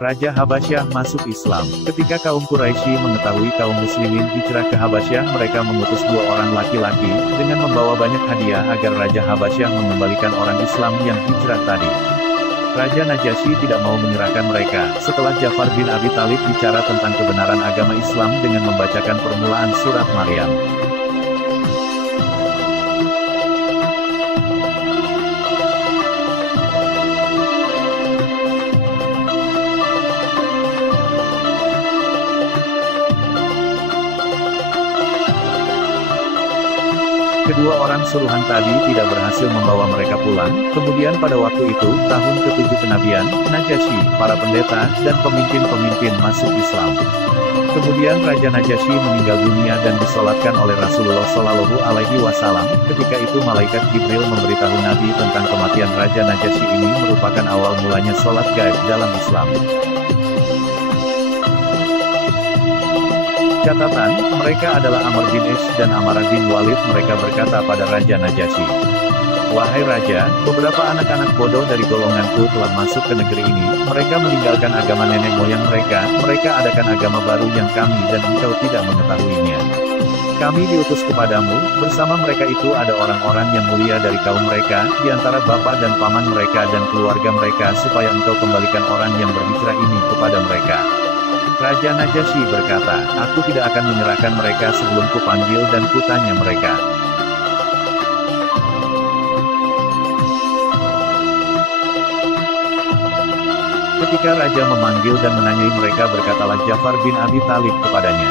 Raja Habasyah masuk Islam. Ketika kaum Quraisy mengetahui kaum muslimin hijrah ke Habasyah, mereka mengutus 2 orang laki-laki, dengan membawa banyak hadiah agar Raja Habasyah mengembalikan orang Islam yang hijrah tadi. Raja Najasyi tidak mau menyerahkan mereka. Setelah Ja'far bin Abi Thalib bicara tentang kebenaran agama Islam dengan membacakan permulaan surat Maryam. Kedua orang suruhan tadi tidak berhasil membawa mereka pulang. Kemudian pada waktu itu, tahun ke-7 kenabian, Najasyi, para pendeta, dan pemimpin-pemimpin masuk Islam. Kemudian Raja Najasyi meninggal dunia dan disolatkan oleh Rasulullah Shallallahu Alaihi Wasallam. Ketika itu malaikat Jibril memberitahu Nabi tentang kematian Raja Najasyi ini merupakan awal mulanya sholat gaib dalam Islam. Catatan, mereka adalah Amr bin Ish dan Amarah bin Walid. Mereka berkata pada Raja Najasyi, "Wahai Raja, beberapa anak-anak bodoh dari golonganku telah masuk ke negeri ini. Mereka meninggalkan agama nenek moyang mereka. Mereka adakan agama baru yang kami dan engkau tidak mengetahuinya. Kami diutus kepadamu, bersama mereka itu ada orang-orang yang mulia dari kaum mereka, di antara bapak dan paman mereka dan keluarga mereka, supaya engkau kembalikan orang yang berhijrah ini kepada mereka." Raja Najasyi berkata, "Aku tidak akan menyerahkan mereka sebelum kupanggil dan kutanya mereka." Ketika Raja memanggil dan menanyai mereka, berkatalah Ja'far bin Abi Thalib kepadanya,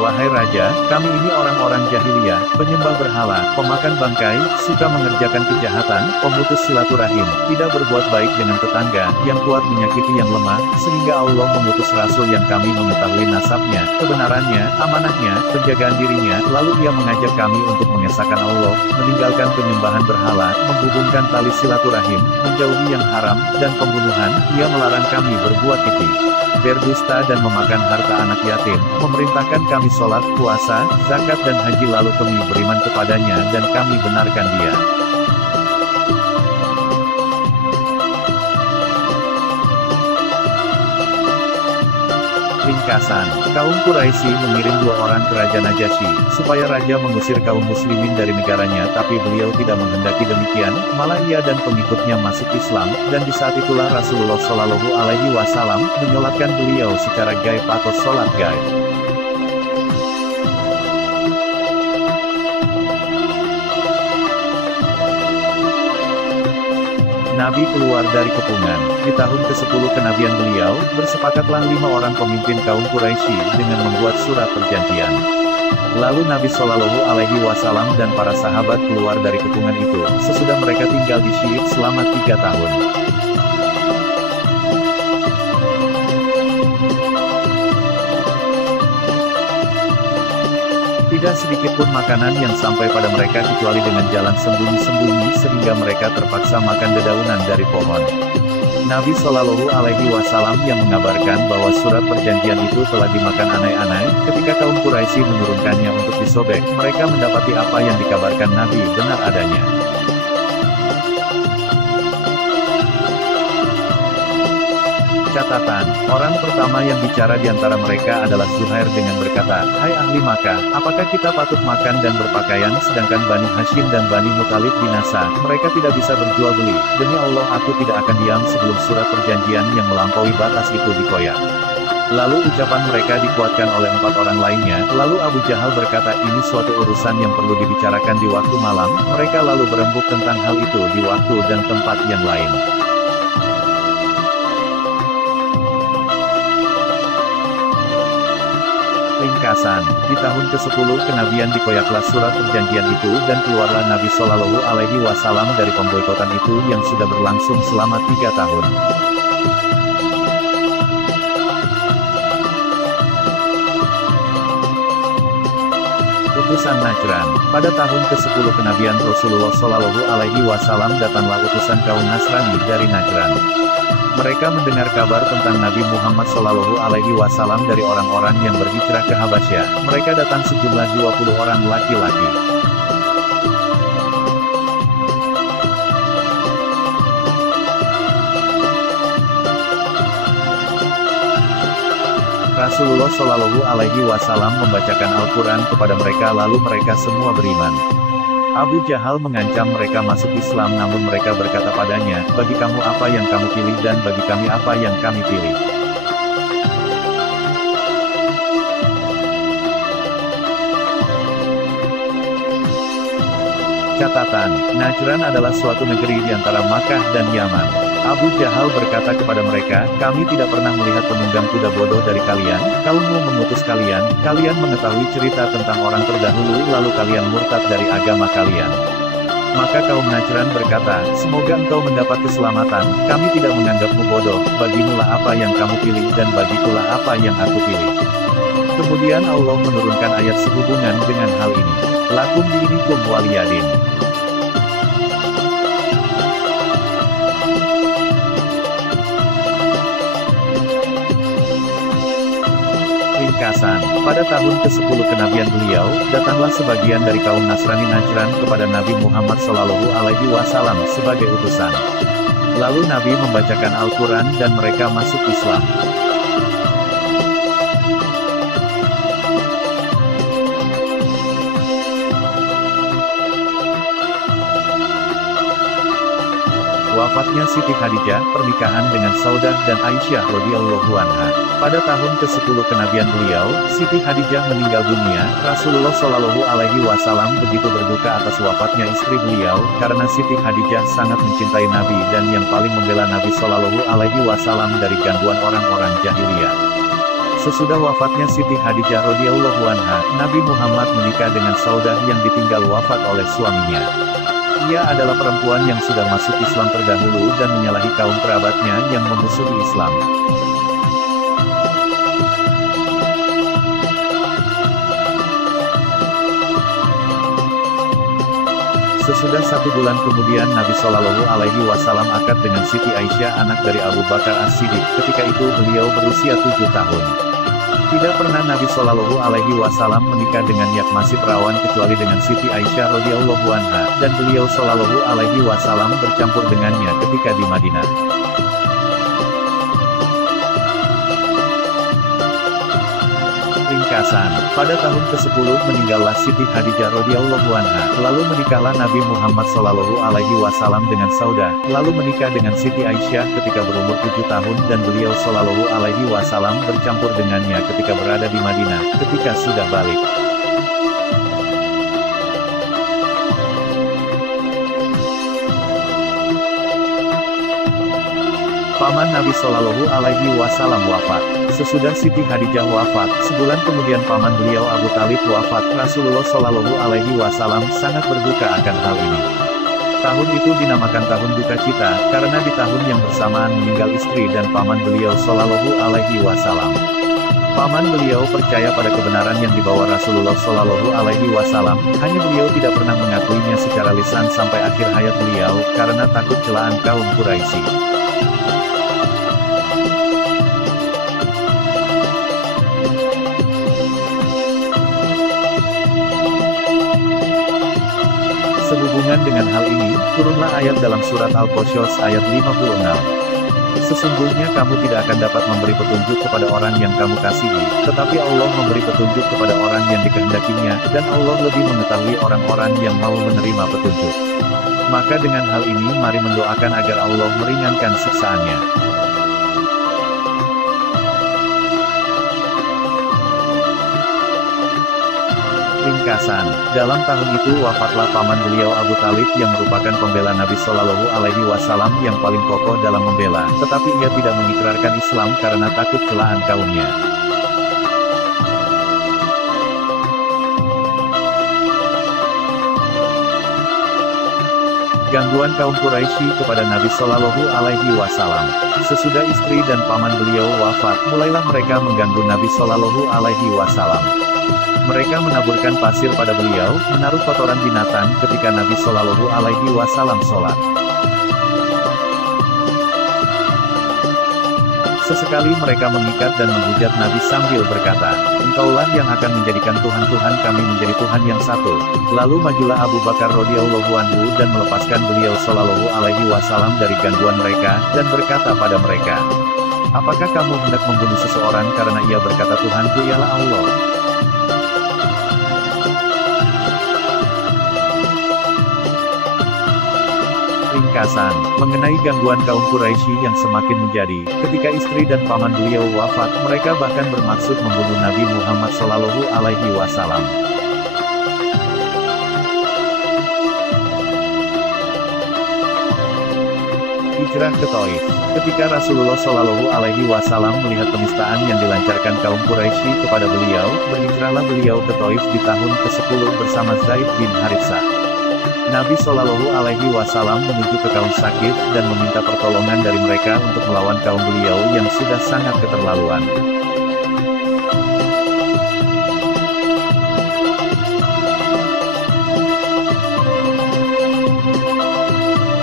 "Wahai Raja, kami ini orang-orang jahiliyah, penyembah berhala, pemakan bangkai, suka mengerjakan kejahatan, pemutus silaturahim, tidak berbuat baik dengan tetangga, yang kuat menyakiti yang lemah, sehingga Allah mengutus Rasul yang kami mengetahui nasabnya, kebenarannya, amanahnya, penjagaan dirinya, lalu ia mengajak kami untuk mengesahkan Allah, meninggalkan penyembahan berhala, menghubungkan tali silaturahim, menjauhi yang haram, dan pembunuhan, ia melarang kami berbuat keji, berdusta dan memakan harta anak yatim, memerintahkan kami sholat, puasa, zakat dan haji, lalu kami beriman kepadanya dan kami benarkan dia." Ringkasan, kaum Quraisy mengirim 2 orang ke Raja Najasyi, supaya Raja mengusir kaum muslimin dari negaranya, tapi beliau tidak menghendaki demikian, malah ia dan pengikutnya masuk Islam, dan di saat itulah Rasulullah Shallallahu Alaihi Wasallam menyolatkan beliau secara gaib atau sholat gaib. Nabi keluar dari kepungan. Di tahun ke-10 kenabian beliau, bersepakatlah 5 orang pemimpin kaum Quraisy dengan membuat surat perjanjian. Lalu Nabi Shallallahu Alaihi Wasallam dan para sahabat keluar dari kepungan itu, sesudah mereka tinggal di Syith selama 3 tahun. Tidak sedikit pun makanan yang sampai pada mereka kecuali dengan jalan sembunyi-sembunyi, sehingga mereka terpaksa makan dedaunan dari pohon. Nabi Shallallahu Alaihi Wasallam yang mengabarkan bahwa surat perjanjian itu telah dimakan anai-anai. Ketika kaum Quraisy menurunkannya untuk disobek, mereka mendapati apa yang dikabarkan Nabi benar adanya. Catatan, orang pertama yang bicara di antara mereka adalah Zuhair dengan berkata, "Hai ahli Makkah, apakah kita patut makan dan berpakaian sedangkan Bani Hashim dan Bani Muthalib binasa? Mereka tidak bisa berjual beli. Demi Allah aku tidak akan diam sebelum surat perjanjian yang melampaui batas itu dikoyak." Lalu ucapan mereka dikuatkan oleh 4 orang lainnya. Lalu Abu Jahal berkata, "Ini suatu urusan yang perlu dibicarakan di waktu malam." Mereka lalu berembuk tentang hal itu di waktu dan tempat yang lain. Ringkasan, di tahun ke-10 kenabian dikoyaklah surat perjanjian itu dan keluarlah Nabi Shallallahu Alaihi Wasallam dari pemboikotan itu yang sudah berlangsung selama 3 tahun. Utusan Najran. Pada tahun ke-10 kenabian Rasulullah Shallallahu Alaihi Wasallam datanglah utusan kaum Nasrani dari Najran. Mereka mendengar kabar tentang Nabi Muhammad Shallallahu Alaihi Wasallam dari orang-orang yang berhijrah ke Habasyah. Mereka datang sejumlah 20 orang laki-laki. Rasulullah Shallallahu Alaihi Wasallam membacakan Al-Quran kepada mereka lalu mereka semua beriman. Abu Jahal mengancam mereka masuk Islam namun mereka berkata padanya, bagi kamu apa yang kamu pilih dan bagi kami apa yang kami pilih. Catatan, Najran adalah suatu negeri di antara Makkah dan Yaman. Abu Jahal berkata kepada mereka, kami tidak pernah melihat penunggang kuda bodoh dari kalian, kaummu mengutus kalian, kalian mengetahui cerita tentang orang terdahulu lalu kalian murtad dari agama kalian. Maka kaum Najran berkata, semoga engkau mendapat keselamatan, kami tidak menganggapmu bodoh, bagimulah apa yang kamu pilih dan bagikulah apa yang aku pilih. Kemudian Allah menurunkan ayat sehubungan dengan hal ini. Lakum dinikum waliyadin. Ringkasan, pada tahun ke-10 kenabian beliau, datanglah sebagian dari kaum Nasrani Najran kepada Nabi Muhammad Shallallahu Alaihi Wasallam sebagai utusan. Lalu Nabi membacakan Al-Quran dan mereka masuk Islam. Wafatnya Siti Khadijah, pernikahan dengan Saudah dan Aisyah radhiyallahu anha. Pada tahun ke-10 kenabian beliau, Siti Khadijah meninggal dunia. Rasulullah Shallallahu Alaihi Wasallam begitu berduka atas wafatnya istri beliau, karena Siti Khadijah sangat mencintai Nabi dan yang paling membela Nabi Shallallahu Alaihi Wasallam dari gangguan orang-orang jahiliyah. Sesudah wafatnya Siti Khadijah radhiyallahu anha, Nabi Muhammad menikah dengan Saudah yang ditinggal wafat oleh suaminya. Ia adalah perempuan yang sudah masuk Islam terdahulu dan menyalahi kaum kerabatnya yang memusuhi Islam. Sesudah 1 bulan kemudian Nabi Shallallahu Alaihi Wasallam akad dengan Siti Aisyah anak dari Abu Bakar As-Siddiq. Ketika itu beliau berusia 7 tahun. Tidak pernah Nabi Shallallahu Alaihi Wasallam menikah dengan yang masih perawan kecuali dengan Siti Aisyah radhiyallahu anha, dan beliau Shallallahu Alaihi Wasallam bercampur dengannya ketika di Madinah. Ringkasan, pada tahun ke-10 meninggallah Siti Khadijah radhiyallahu anha, lalu menikahlah Nabi Muhammad Shallallahu Alaihi Wasallam dengan Saudah, lalu menikah dengan Siti Aisyah ketika berumur 7 tahun dan beliau Shallallahu Alaihi Wasallam bercampur dengannya ketika berada di Madinah, ketika sudah balik. Paman Nabi Shallallahu Alaihi Wasallam wafat. Sesudah Siti Khadijah wafat, sebulan kemudian paman beliau Abu Talib wafat. Rasulullah Shallallahu Alaihi Wasallam sangat berduka akan hal ini. Tahun itu dinamakan tahun duka cita, karena di tahun yang bersamaan meninggal istri dan paman beliau Shallallahu Alaihi Wasallam. Paman beliau percaya pada kebenaran yang dibawa Rasulullah Shallallahu Alaihi Wasallam, hanya beliau tidak pernah mengakuinya secara lisan sampai akhir hayat beliau, karena takut celaan kaum Quraisy. Sehubungan dengan hal ini, turunlah ayat dalam surat Al-Qasas ayat 56. Sesungguhnya kamu tidak akan dapat memberi petunjuk kepada orang yang kamu kasihi, tetapi Allah memberi petunjuk kepada orang yang dikehendakinya, dan Allah lebih mengetahui orang-orang yang mau menerima petunjuk. Maka dengan hal ini mari mendoakan agar Allah meringankan siksaannya. Ringkasan, dalam tahun itu wafatlah paman beliau Abu Talib yang merupakan pembela Nabi Shallallahu Alaihi Wasallam yang paling kokoh dalam membela, tetapi ia tidak mengikrarkan Islam karena takut celaan kaumnya. Gangguan kaum Quraisy kepada Nabi Shallallahu Alaihi Wasallam. Sesudah istri dan paman beliau wafat, mulailah mereka mengganggu Nabi Shallallahu Alaihi Wasallam. Mereka menaburkan pasir pada beliau, menaruh kotoran binatang ketika Nabi Shallallahu Alaihi Wasallam sholat. Sesekali mereka mengikat dan menghujat Nabi sambil berkata, "Engkaulah yang akan menjadikan Tuhan-Tuhan kami menjadi Tuhan yang satu." Lalu majulah Abu Bakar radhiyallahu anhu dan melepaskan beliau Shallallahu Alaihi Wasallam dari gangguan mereka, dan berkata pada mereka, Apakah kamu hendak membunuh seseorang karena ia berkata Tuhanku ialah Allah? Ringkasan, mengenai gangguan kaum Quraisy yang semakin menjadi, ketika istri dan paman beliau wafat, mereka bahkan bermaksud membunuh Nabi Muhammad Shallallahu Alaihi Wasallam. Hijrah ke Taif. Ketika Rasulullah Shallallahu Alaihi Wasallam melihat penistaan yang dilancarkan kaum Quraisy kepada beliau, berhijrahlah beliau ke Taif di tahun ke-10 bersama Zaid bin Haritsah. Nabi Shallallahu Alaihi Wasallam menuju ke kaum Sakif dan meminta pertolongan dari mereka untuk melawan kaum beliau yang sudah sangat keterlaluan.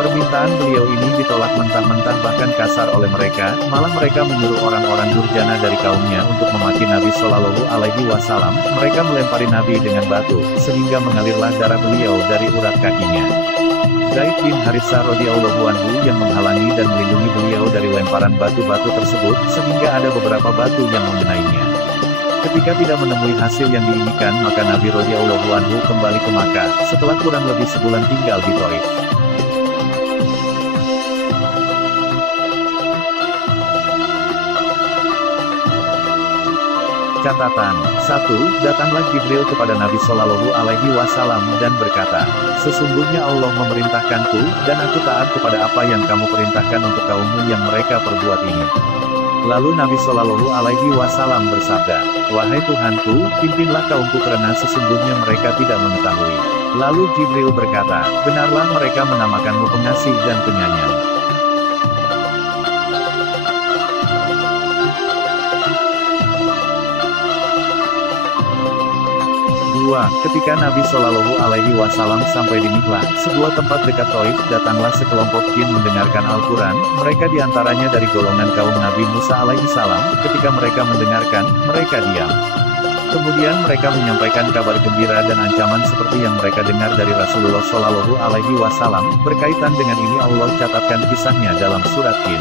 Permintaan beliau ini ditolak mentah-mentah bahkan kasar oleh mereka, malah mereka menyuruh orang-orang durjana dari kaumnya untuk memaki Nabi Shallallahu Alaihi Wasallam. Mereka melempari Nabi dengan batu, sehingga mengalirlah darah beliau dari urat kakinya. Zaid bin Haritsah radhiyallahu anhu yang menghalangi dan melindungi beliau dari lemparan batu-batu tersebut, sehingga ada beberapa batu yang mengenainya. Ketika tidak menemui hasil yang diinginkan, maka Nabi radhiyallahu anhu kembali ke Makkah, setelah kurang lebih sebulan tinggal di Taif. Catatan 1. Datanglah Jibril kepada Nabi Shallallahu Alaihi Wasallam dan berkata, sesungguhnya Allah memerintahkanku, dan aku taat kepada apa yang kamu perintahkan untuk kaummu yang mereka perbuat ini. Lalu Nabi Shallallahu Alaihi Wasallam bersabda, wahai Tuhanku, pimpinlah kaumku karena sesungguhnya mereka tidak mengetahui. Lalu Jibril berkata, benarlah mereka menamakanmu pengasih dan penyayang. 2. Ketika Nabi Shallallahu Alaihi Wasallam sampai di Mikhlah, sebuah tempat dekat Taif, datanglah sekelompok jin mendengarkan Al-Quran. Mereka diantaranya dari golongan kaum Nabi Musa alaihissalam. Ketika mereka mendengarkan, mereka diam. Kemudian mereka menyampaikan kabar gembira dan ancaman seperti yang mereka dengar dari Rasulullah Shallallahu Alaihi Wasallam. Berkaitan dengan ini Allah catatkan kisahnya dalam surat Jin.